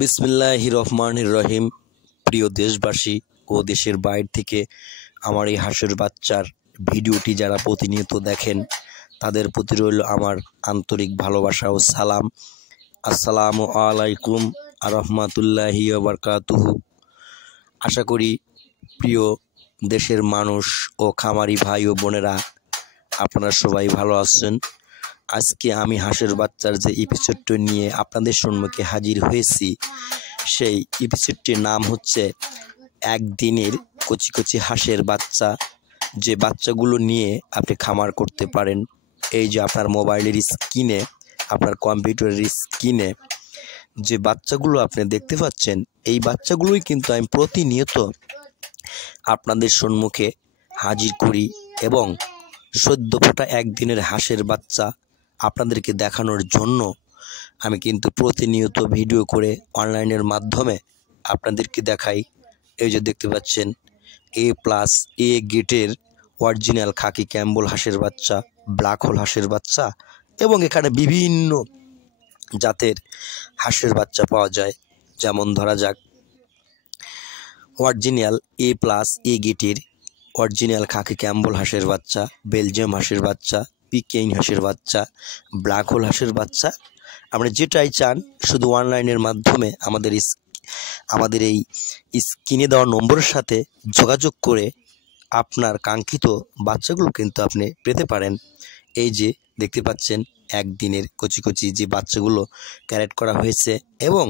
বিসমিল্লাহির রহমানির রহিম। প্রিয় দেশবাসী ও দেশের বাইরে থেকে আমার এই হাঁসের বাচ্চার ভিডিওটি যারা প্রতিনিয়ত দেখেন তাদের প্রতি রইল আমার আন্তরিক ভালোবাসা ও সালাম। আসসালামু আলাইকুম রহমতুল্লাহি ওয়া বারাকাতুহু। আশা করি প্রিয় দেশের মানুষ ও খামারি ভাই ও বোনেরা আপনারা সবাই ভালো আছেন। আজকে আমি হাঁসের বাচ্চার যে এপিসোডটি নিয়ে আপনাদের সম্মুখে হাজির হয়েছি, সেই এপিসোডটির নাম হচ্ছে একদিনের কচি কচি হাঁসের বাচ্চা, যে বাচ্চাগুলো নিয়ে আপনি খামার করতে পারেন। এই যে আপনার মোবাইলের স্ক্রিনে, আপনার কম্পিউটারের স্ক্রিনে যে বাচ্চাগুলো আপনি দেখতে পাচ্ছেন, এই বাচ্চাগুলোই কিন্তু আমি প্রতিনিয়ত আপনাদের সম্মুখে হাজির করি এবং সদ্য ফোটা একদিনের হাঁসের বাচ্চা আপনাদেরকে দেখানোর জন্য আমি কিন্তু প্রতিনিয়ত ভিডিও করে অনলাইনের মাধ্যমে আপনাদেরকে দেখাই। এই যে দেখতে পাচ্ছেন A+ গেটের অরিজিনাল খাকি ক্যাম্বল হাঁসের বাচ্চা, ব্ল্যাক হোল হাঁসের বাচ্চা এবং এখানে বিভিন্ন জাতের হাঁসের বাচ্চা পাওয়া যায়। যেমন ধরা যাক অরিজিনাল A+ গেটের অরিজিনাল খাকি ক্যাম্বল হাঁসের বাচ্চা, বেলজিয়াম হাঁসের বাচ্চা, পিকিং হাঁসের বাচ্চা, ব্ল্যাক হোল হাঁসের বাচ্চা, আপনি যেটাই চান শুধু অনলাইনের মাধ্যমে আমাদের এই স্ক্রিনে দেওয়া নম্বরের সাথে যোগাযোগ করে আপনার কাঙ্ক্ষিত বাচ্চাগুলো কিন্তু আপনি পেতে পারেন। এই যে দেখতে পাচ্ছেন একদিনের কচি কচি যে বাচ্চাগুলো ক্যারেট করা হয়েছে এবং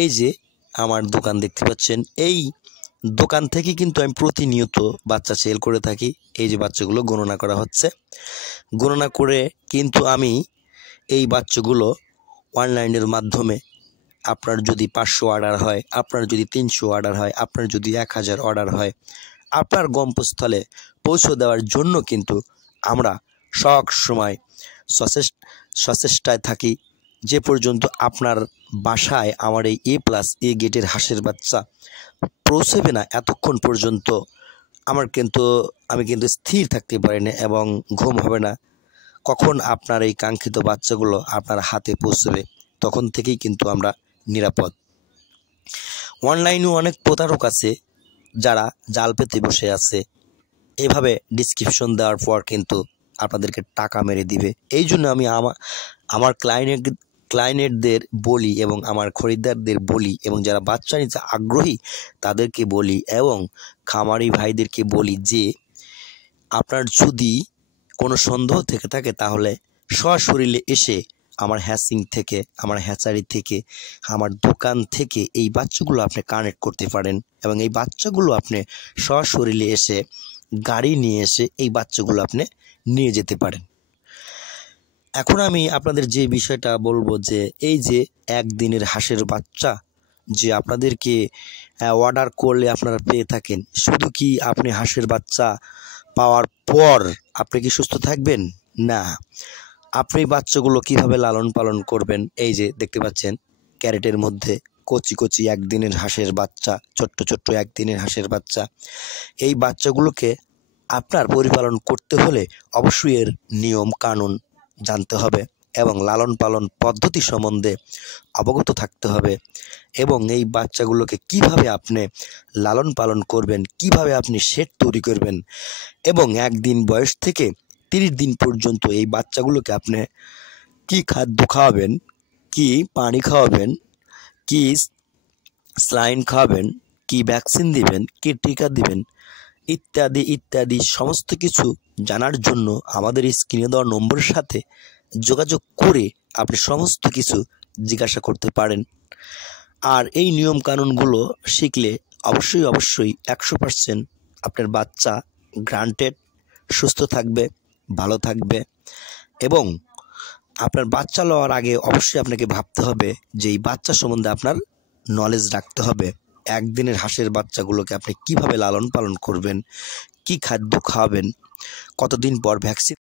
এই যে আমার দোকান দেখতে পাচ্ছেন, এই দোকান থেকে কিন্তু আমি প্রতিনিয়ত বাচ্চা সেল করে থাকি। এই যে বাচ্চাগুলো গণনা করা হচ্ছে, গণনা করে কিন্তু আমি এই বাচ্চাগুলো অনলাইনের মাধ্যমে আপনার যদি 500 অর্ডার হয়, আপনার যদি 300 অর্ডার হয়, আপনার যদি 1000 অর্ডার হয়, আপনার গন্তব্যস্থলে পৌঁছে দেওয়ার জন্য কিন্তু আমরা সব সময় সচেষ্টায় থাকি। যে পর্যন্ত আপনার বাসায় আমার এই A+ গেটের হাঁসের বাচ্চা পৌঁছবে না, এতক্ষণ পর্যন্ত আমি কিন্তু স্থির থাকতে পারি না এবং ঘুম হবে না। কখন আপনার এই কাঙ্ক্ষিত বাচ্চাগুলো আপনার হাতে পৌঁছবে, তখন থেকেই কিন্তু আমরা নিরাপদ। অনলাইনেও অনেক প্রতারক আছে যারা জাল পেতে বসে আছে, এভাবে ডিসক্রিপশন দেওয়ার পর কিন্তু আপনাদেরকে টাকা মেরে দিবে। এই জন্য আমি আমার ক্লায়েন্টদের বলি এবং আমার খরিদ্দারদের বলি এবং যারা বাচ্চা নিতে আগ্রহী তাদেরকে বলি এবং খামারি ভাইদেরকে বলি যে আপনার যদি কোনো সন্দেহ থেকে থাকে তাহলে সশরীরে এসে আমার হ্যাচিং থেকে, আমার হ্যাচারি থেকে, আমার দোকান থেকে এই বাচ্চাগুলো আপনি কানেক্ট করতে পারেন এবং এই বাচ্চাগুলো আপনি সশরীরে এসে গাড়ি নিয়ে এসে এই বাচ্চাগুলো আপনি নিয়ে যেতে পারেন। এখন আমি আপনাদের যে বিষয়টা বলবো যে এই যে একদিনের হাঁসের বাচ্চা যে আপনাদেরকে অর্ডার করলে আপনারা পেয়ে থাকেন, শুধু কি আপনি হাঁসের বাচ্চা পাওয়ার পর আপনি কি সুস্থ থাকবেন? না, আপনি বাচ্চাগুলো কিভাবে লালন পালন করবেন। এই যে দেখতে পাচ্ছেন ক্যারেটের মধ্যে কচি কচি একদিনের হাঁসের বাচ্চা, ছোট্ট ছোট্ট একদিনের হাঁসের বাচ্চা। এই বাচ্চাগুলোকে আপনার পরিপালন করতে হলে অবশ্যই এর নিয়ম কানুন জানতে হবে এবং লালন পালন পদ্ধতি সম্বন্ধে অবগত থাকতে হবে এবং এই বাচ্চাগুলোকে কিভাবে আপনি লালন পালন করবেন, কিভাবে আপনি শেড তৈরি করবেন এবং একদিন বয়স থেকে 30 দিন পর্যন্ত এই বাচ্চাগুলোকে আপনি কি খাদ্য খাওয়াবেন, কি পানি খাওয়াবেন, কি স্যালাইন খাওয়াবেন, কি ভ্যাকসিন দিবেন, কি টিকা দিবেন ইত্যাদি ইত্যাদি সমস্ত কিছু জানার জন্য আমাদের স্ক্রিনে দেওয়া নম্বরের সাথে যোগাযোগ করে আপনি সমস্ত কিছু জিজ্ঞাসা করতে পারেন। আর এই নিয়ম কানুনগুলো শিখলে অবশ্যই 100% আপনার বাচ্চা গ্রান্টেড সুস্থ থাকবে, ভালো থাকবে এবং আপনার বাচ্চা লওয়ার আগে অবশ্যই আপনাকে ভাবতে হবে যে এই বাচ্চা সম্বন্ধে আপনার নলেজ রাখতে হবে। একদিনের হাঁসের বাচ্চাগুলোকে আপনি কিভাবে লালন পালন করবেন, কি খাদ্য খাওয়াবেন, কতদিন পর ভ্যাকসিন